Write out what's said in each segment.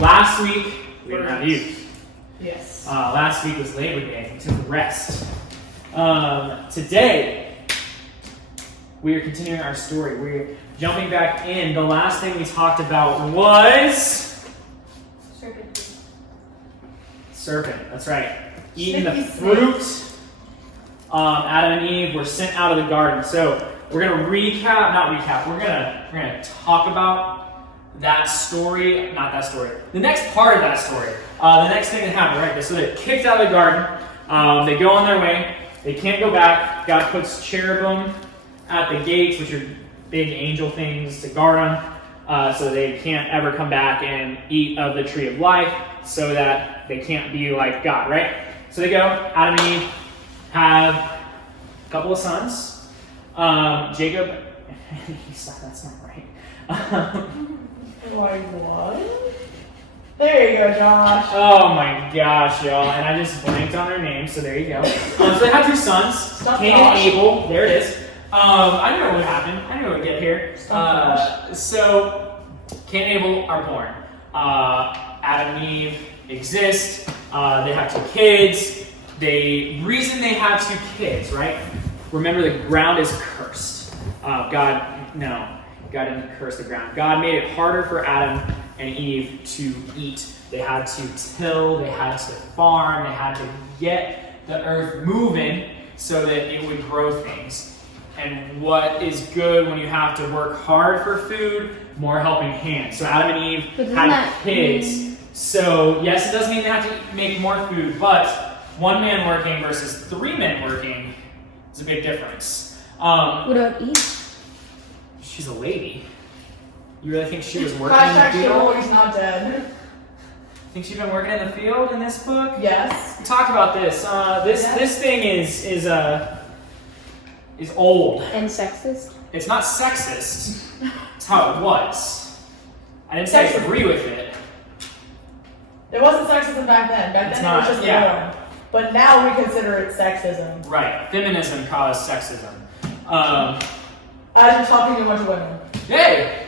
Last week, we didn't have youth. Yes. Last week was Labor Day. We took a rest. Today, we are continuing our story. We're jumping back in. The last thing we talked about was... Serpent, that's right. Eating the fruit. Adam and Eve were sent out of the garden. So we're going to we're going to talk about that story, not that story, the next part of that story. The next thing that happened, right? So they're kicked out of the garden. They go on their way. They can't go back. God puts cherubim at the gates, which are big angel things to guard on, so they can't ever come back and eat of the tree of life, so that they can't be like God, right? So they go. Adam and Eve have a couple of sons. Jacob, that's not right. Like what? There you go, Josh. Oh my gosh, y'all. And I just blanked on their names, so there you go. So they had two sons, Cain and Abel. There it is. I knew what would happen. I knew it would get here. So Cain and Abel are born. Adam and Eve exist. They have two kids. The reason they have two kids, right? Remember, the ground is cursed. God didn't curse the ground. God made it harder for Adam and Eve to eat. They had to till, they had to farm, they had to get the earth moving so that it would grow things. And what is good when you have to work hard for food? More helping hands. So Adam and Eve had kids. So yes, it does mean they have to make more food, but one man working versus three men working is a big difference. What about Eve? She's a lady. You really think she was working in the field? field? He's not dead. Think she's been working in the field in this book? Yes. We talked about this. This thing is old. And sexist? It's not sexist. It's how it was. I didn't say I agree with it. It wasn't sexism back then. Back then it was just norm. But now we consider it sexism. Right. Feminism caused sexism. As you're talking to a bunch of women. Hey!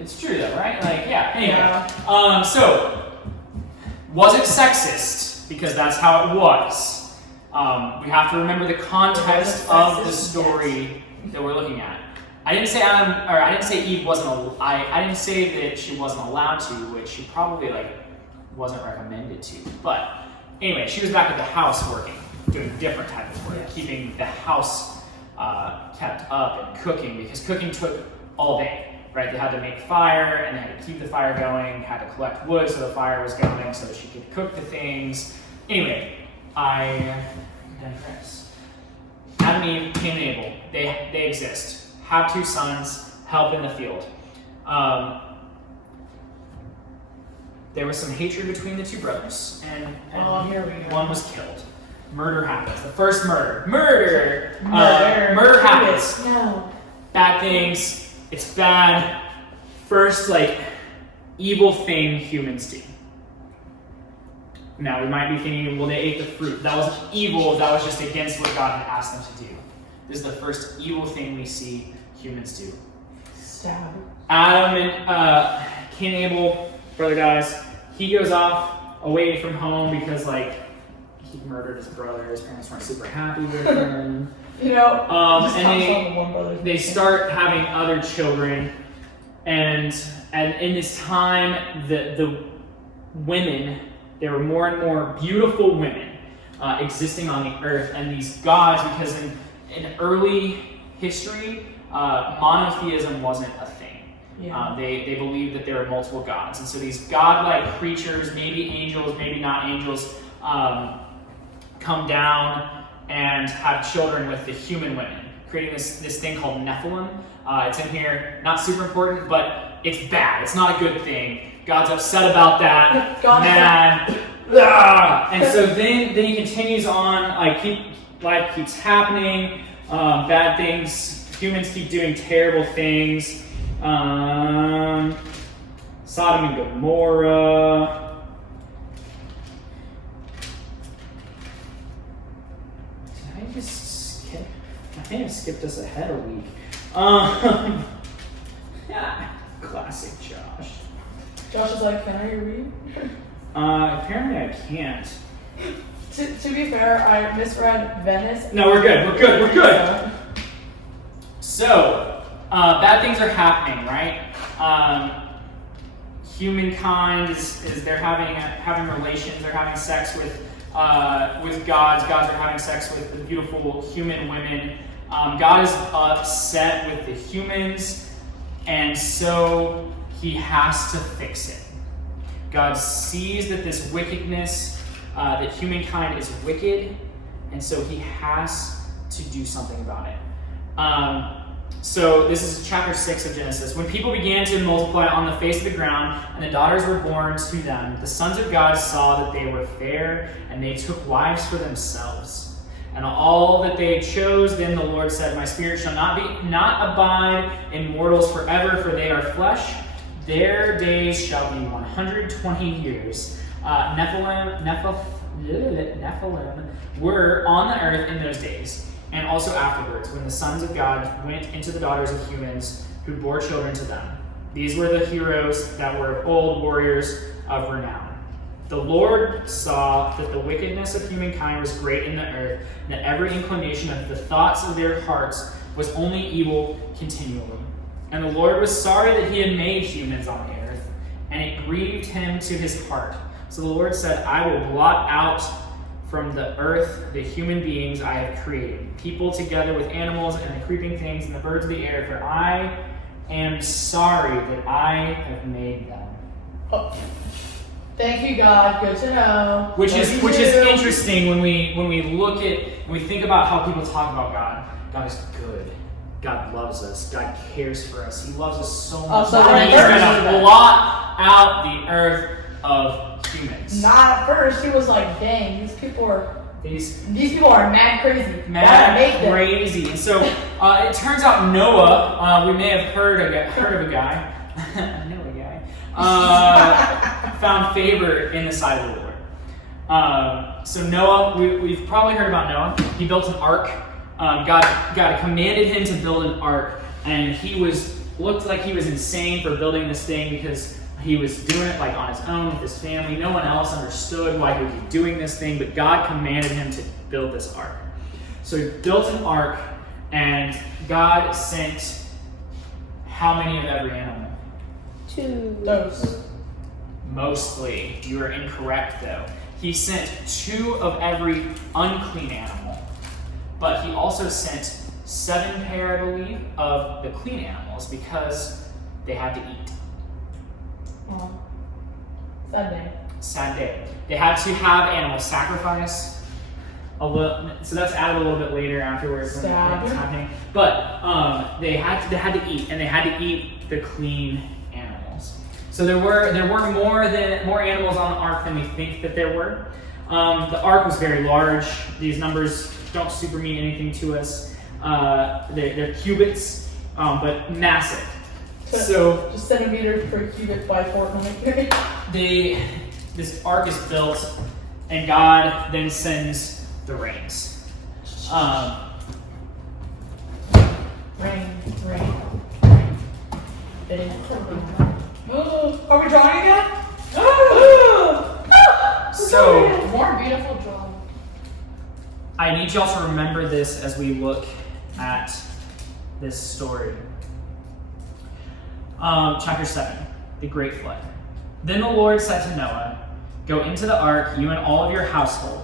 It's true though, right? Like, yeah. Anyway. Yeah. So, was it sexist? Because that's how it was. We have to remember the context of the story that we're looking at. I didn't say Eve wasn't. I didn't say that she wasn't allowed to, which she probably wasn't recommended to. But anyway, she was back at the house working, doing a different type of work, keeping the house kept up and cooking, because cooking took all day. Right, they had to make fire, and they had to keep the fire going, had to collect wood so the fire was going so that she could cook the things. Anyway, I digress. Adam and Eve, Cain and Abel, they exist. Have two sons, help in the field. There was some hatred between the two brothers, and here we go. One was killed. Murder happens. The first murder. Murder happens. No. Bad things. It's bad. First, evil thing humans do. Now, we might be thinking, well, they ate the fruit. That wasn't evil. That was just against what God had asked them to do. This is the first evil thing we see humans do. Stab. Adam and Cain and Abel, brother guys, he goes off away from home because, he murdered his brother. His parents weren't super happy with him. And they start having other children, and in this time, the women, there were more and more beautiful women existing on the earth, and these gods, because in early history, monotheism wasn't a thing. Yeah. They believed that there were multiple gods, and so these godlike creatures, maybe angels, maybe not angels, come down and have children with the human women, creating this thing called Nephilim. It's in here, not super important, but it's bad. It's not a good thing. God's upset about that. Mad. And so then he continues on. Life keeps happening. Bad things. Humans keep doing terrible things. Sodom and Gomorrah. I think I skipped us ahead a week. Yeah, classic Josh. Josh is like, can I read? Apparently I can't. To be fair, I misread Venice. No, we're good. We're good. We're good. So, bad things are happening, right? Humankind is they're having relations. They're having sex with gods. Gods are having sex with the beautiful human women. God is upset with the humans, and so he has to fix it. God sees that this wickedness, that humankind is wicked, and so he has to do something about it. So this is chapter 6 of Genesis. When people began to multiply on the face of the ground, and the daughters were born to them, the sons of God saw that they were fair, and they took wives for themselves. And all that they chose, then the Lord said, my spirit shall not abide in mortals forever, for they are flesh. Their days shall be 120 years. Nephilim were on the earth in those days, and also afterwards, when the sons of God went into the daughters of humans, who bore children to them. These were the heroes that were of old, warriors of renown. The Lord saw that the wickedness of humankind was great in the earth, and that every inclination of the thoughts of their hearts was only evil continually. And the Lord was sorry that he had made humans on the earth, and it grieved him to his heart. So the Lord said, I will blot out from the earth the human beings I have created, people together with animals and the creeping things and the birds of the air, for I am sorry that I have made them. Oh. Thank you, God. Good to know. Which is interesting when we think about how people talk about God. God is good. God loves us. God cares for us. He loves us so much. And he's going to blot out the earth of humans. Not at first. He was like, dang, these people are mad crazy. Mad crazy. And so it turns out Noah, we may have heard of a guy. I know a guy. Found favor in the sight of the Lord. So Noah, we've probably heard about Noah. He built an ark. God commanded him to build an ark, and looked like he was insane for building this thing because he was doing it like on his own with his family. No one else understood why he would be doing this thing, but God commanded him to build this ark. So he built an ark, and God sent how many of every animal? 2. Those. Mostly. You are incorrect, though. He sent 2 of every unclean animal, but he also sent 7 pair, I believe, of the clean animals because they had to eat. Oh. Sad day. Sad day. They had to have animal sacrifice. So that's added a little bit later afterwards when it's happening. But they had to eat, and they had to eat the clean animals. So there were more animals on the ark than we think that there were. The ark was very large. These numbers don't super mean anything to us. They're cubits, but massive. So just centimeters per cubit by 400. This ark is built, and God then sends the rains. Rain. Are we drawing again? So More beautiful drawing. I need y'all to remember this as we look at this story. Chapter 7, the Great Flood. Then the Lord said to Noah, go into the ark, you and all of your household,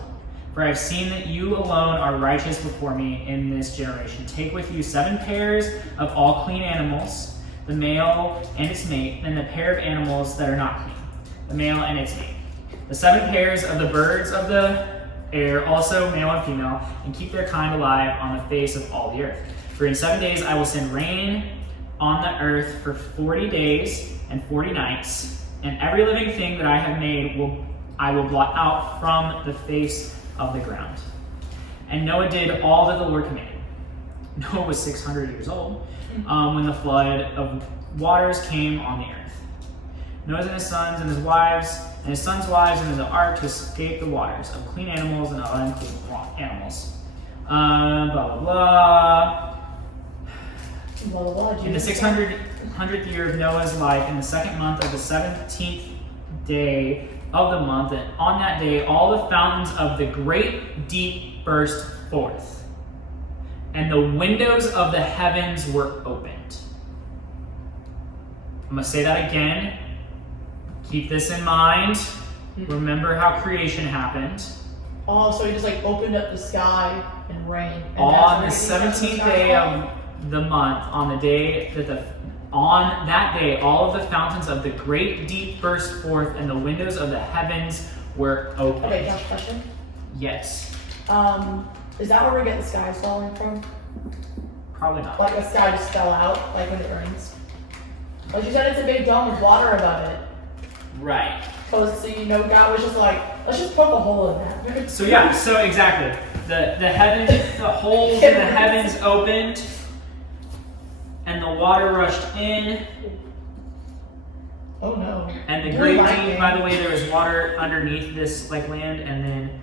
for I have seen that you alone are righteous before me in this generation. Take with you 7 pairs of all clean animals, the male and its mate, and the pair of animals that are not clean, the male and its mate. The 7 pairs of the birds of the air, also male and female, and keep their kind alive on the face of all the earth. For in 7 days I will send rain on the earth for 40 days and 40 nights, and every living thing that I have made I will blot out from the face of the ground. And Noah did all that the Lord commanded. Noah was 600 years old when the flood of waters came on the earth. Noah and his sons and his wives, and his sons' wives into the ark to escape the waters of clean animals and unclean animals. Blah, blah, blah. Blah, blah, blah. In the 600th year of Noah's life, in the second month of the 17th day of the month, and on that day all the fountains of the great deep burst forth, and the windows of the heavens were opened. I'm going to say that again. Keep this in mind. Remember how creation happened. Oh, so he just like opened up the sky and rain. And On the that's where everything 17th started day falling? of the month, on that day, all of the fountains of the great deep burst forth, and the windows of the heavens were opened. Okay, Josh, question. Yes. Is that where we get the skies falling from? Probably not. Like the sky just fell out, like when it rains? Like you said, it's a big dome with water above it. Right. So you know, God was just like, let's just poke a hole in that. So yeah, so exactly. The heavens, the holes in the heavens opened, and the water rushed in. Oh no. And the Blue great lightning. deep, by the way, there was water underneath this like land, and then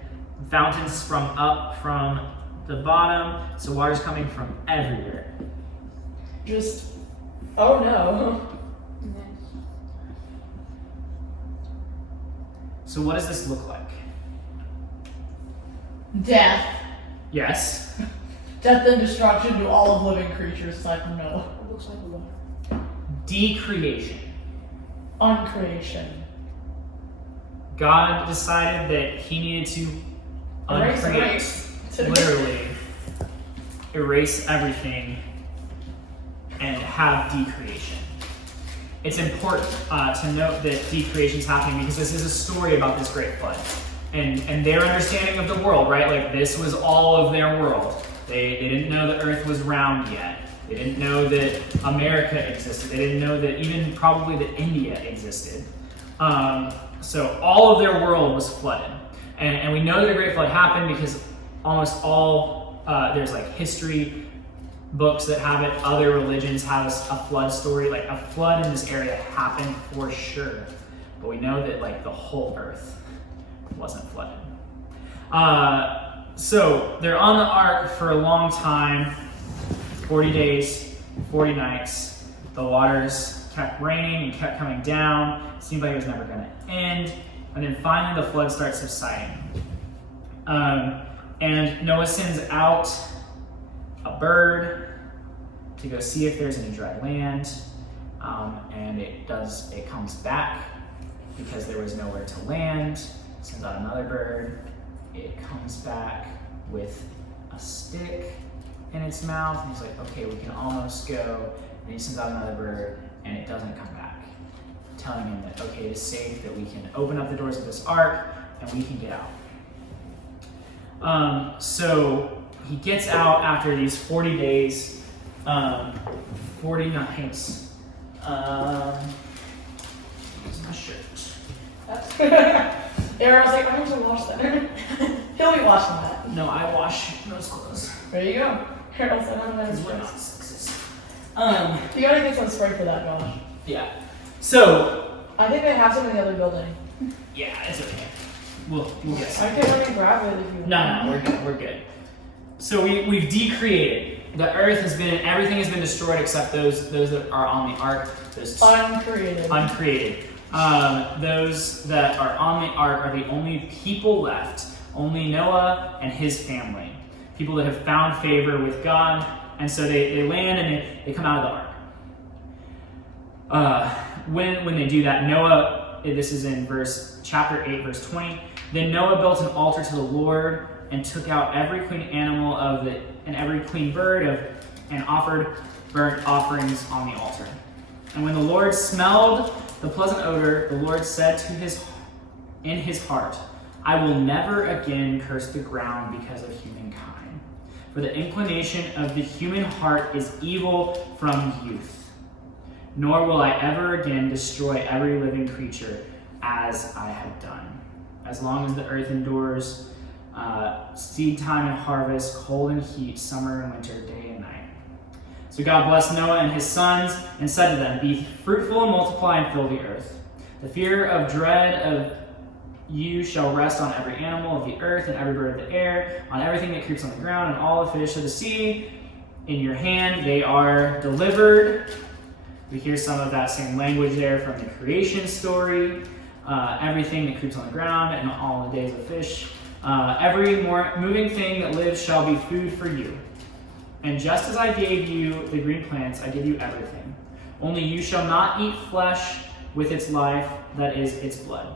fountains sprung up from the bottom, so water's coming from everywhere. Just, oh no. So what does this look like? Death. Yes. Death and destruction to all of living creatures aside from Noah. It looks like what? Decreation. Uncreation. God decided that he needed to uncreate, literally erase everything and have decreation. It's important to note that decreation is happening because this is a story about this great flood. And their understanding of the world, right? Like this was all of their world. They didn't know the earth was round yet. They didn't know that America existed. They didn't know that even probably that India existed. So all of their world was flooded. And we know that the Great Flood happened because almost all, there's like history books that have it. Other religions have a flood story. Like a flood in this area happened for sure. But we know that like the whole earth wasn't flooded. So they're on the ark for a long time, 40 days, 40 nights. The waters kept raining and kept coming down. It seemed like it was never going to end. And then finally the flood starts subsiding. And Noah sends out a bird to go see if there's any dry land. And it comes back because there was nowhere to land. Sends out another bird. It comes back with a stick in its mouth. And he's like, okay, we can almost go. And he sends out another bird and it doesn't come back, telling him that, okay, it is safe, that we can open up the doors of this ark and we can get out. So he gets out after these 40 days, 40 nights. Where's my shirt? Aaron was like, I need to wash that. He'll be washing that. No, I wash those clothes. There you go. Aaron said, I'm Because gonna we're not sexist. You gotta get some spray for that, Josh. Yeah. So, I think they have some in the other building. yeah, it's okay. We'll get some. I can let me grab it if you want. No, we're good. So we've decreated. The earth everything has been destroyed except those that are on the ark. Those Uncreated. uncreated. Those that are on the ark are the only people left. Only Noah and his family. People that have found favor with God. And so they land and they come out of the ark. When they do that, Noah, this is in chapter 8, verse 20. Then Noah built an altar to the Lord and took out every clean animal and every clean bird and offered burnt offerings on the altar. And when the Lord smelled the pleasant odor, the Lord said in his heart, I will never again curse the ground because of humankind. For the inclination of the human heart is evil from youth. Nor will I ever again destroy every living creature as I have done. As long as the earth endures, seed time and harvest, cold and heat, summer and winter, day and night. So God blessed Noah and his sons and said to them, be fruitful and multiply and fill the earth. The fear of dread of you shall rest on every animal of the earth and every bird of the air, on everything that creeps on the ground and all the fish of the sea. in your hand, they are delivered. We hear some of that same language there from the creation story. Everything that creeps on the ground and all the days of fish. Every moving thing that lives shall be food for you. And just as I gave you the green plants, I give you everything. Only you shall not eat flesh with its life, that is its blood.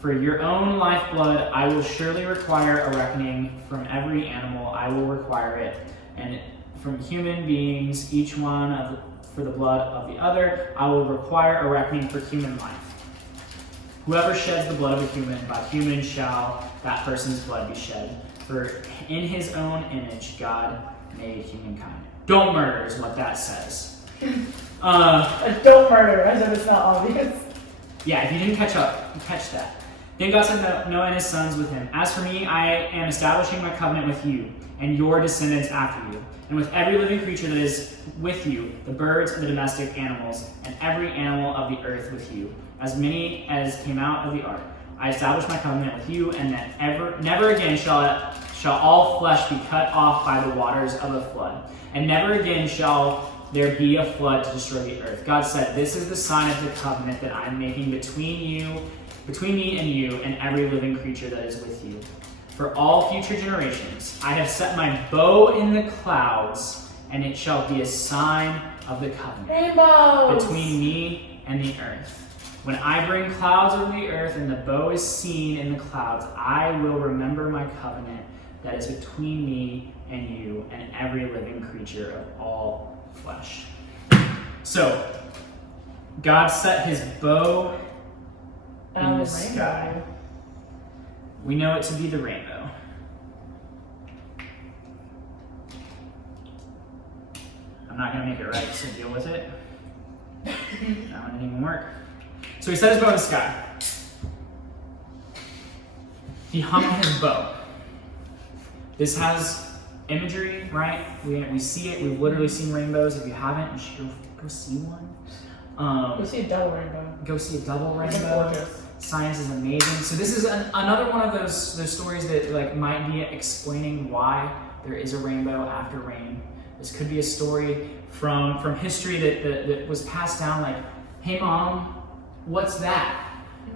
For your own lifeblood I will surely require a reckoning. From every animal I will require it, and from human beings, each one for the blood of the other, I will require a reckoning for human life. Whoever sheds the blood of a human, by human shall that person's blood be shed. For in his own image God made humankind. Don't murder is what that says. Don't murder, as if it's not obvious. Yeah, if you didn't catch that. Then God said to Noah and his sons with him, as for me, I am establishing my covenant with you and your descendants after you, and with every living creature that is with you, the birds and the domestic animals, and every animal of the earth with you, as many as came out of the ark. I establish my covenant with you, and that never again shall all flesh be cut off by the waters of a flood, and never again shall there be a flood to destroy the earth. God said, this is the sign of the covenant that I am making between me and you, and every living creature that is with you. For all future generations, I have set my bow in the clouds, and it shall be a sign of the covenant Rainbows! between me and the earth. When I bring clouds over the earth and the bow is seen in the clouds, I will remember my covenant that is between me and you and every living creature of all flesh. So, God set his bow in the sky. We know it to be the rainbow. I'm not going to make it right, so deal with it. That one didn't even work. So he set his bow in the sky. He hung his bow. This has imagery, right? We see it. We've literally seen rainbows. If you haven't, you should go see one. Go see a double rainbow. Go see a double It's rainbow. gorgeous. Science is amazing. So this is another one of those stories that like might be explaining why there is a rainbow after rain. This could be a story from history that was passed down. Like, hey mom, what's that?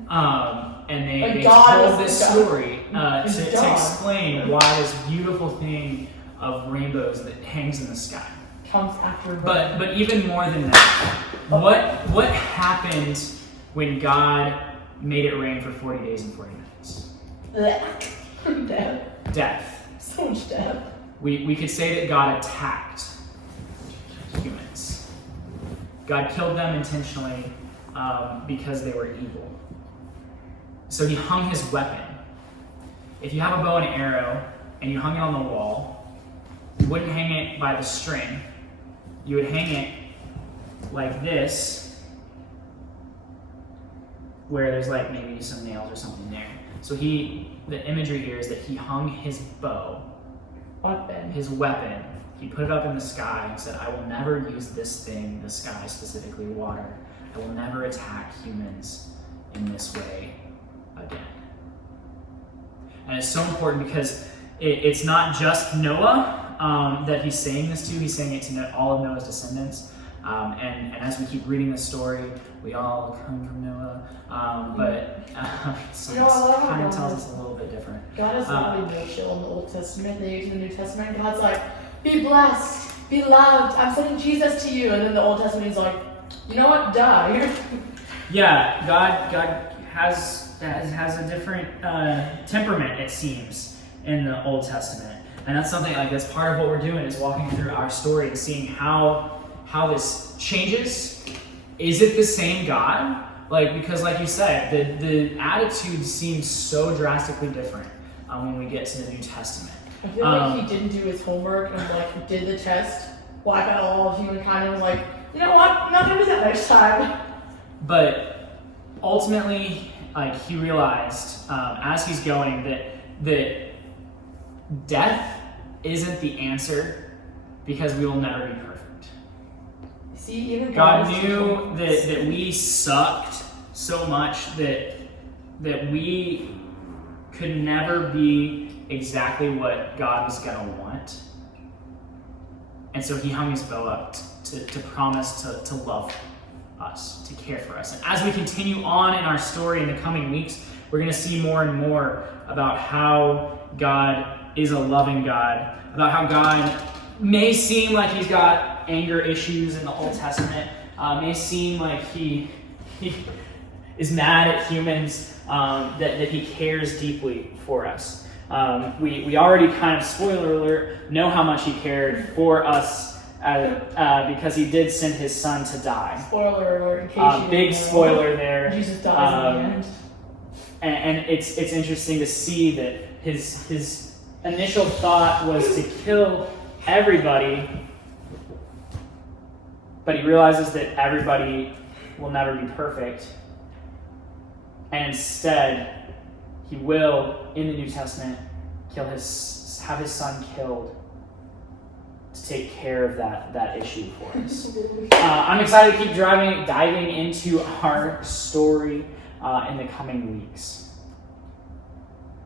And they told this story to explain why this beautiful thing of rainbows that hangs in the sky comes after rain. But even more than that, what happened when God made it rain for 40 days and 40 nights? Death. Death. So much death. We could say that God attacked humans. God killed them intentionally because they were evil. So he hung his weapon. If you have a bow and arrow and you hung it on the wall, you wouldn't hang it by the string. You would hang it like this, where there's like maybe some nails or something there. So the imagery here is that he hung his bow, his weapon, he put it up in the sky and said, I will never use this thing, the sky, specifically water. I will never attack humans in this way again. And it's so important because it's not just Noah that he's saying this to, he's saying it to all of Noah's descendants. And as we keep reading this story, we all come from Noah, but science kind of tells us a little bit different. God is really no chill in the Old Testament. They use in the New Testament. God's like, be blessed, be loved. I'm sending Jesus to you. And then the Old Testament is like, you know what? Die. Yeah, God has a different temperament, it seems, in the Old Testament, and that's something like that's part of what we're doing is walking through our story and seeing how this changes. Is it the same God? Because like you said, the attitude seems so drastically different when we get to the New Testament. I feel like he didn't do his homework and did the test, wiped out all of humankind, and was like, you know what? I'm not gonna do that next time. But ultimately, he realized as he's going that death isn't the answer because we will never be perfect. See, even God knew that we sucked so much that we could never be exactly what God was gonna want. And so he hung his bow up to promise to love us, to care for us. And as we continue on in our story in the coming weeks, we're going to see more and more about how God is a loving God, about how God may seem like he's got anger issues in the Old Testament, may seem like he is mad at humans, that he cares deeply for us. We already kind of, spoiler alert, know how much he cared for us because he did send his son to die. Spoiler alert, in case you Big didn't know. spoiler there. Jesus dies in the end. And it's interesting to see that his initial thought was to kill everybody, but he realizes that everybody will never be perfect. And instead, he will, in the New Testament, have his son killed to take care of that issue for us. I'm excited to keep diving into our story in the coming weeks.